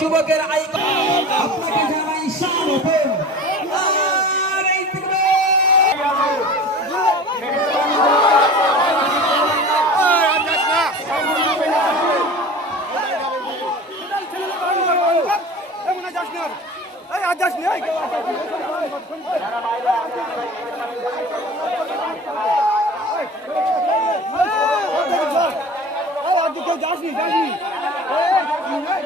যুবকের আইকন আপনাকে জানাই যাসনি যাসনি যদি যাসনি আপনি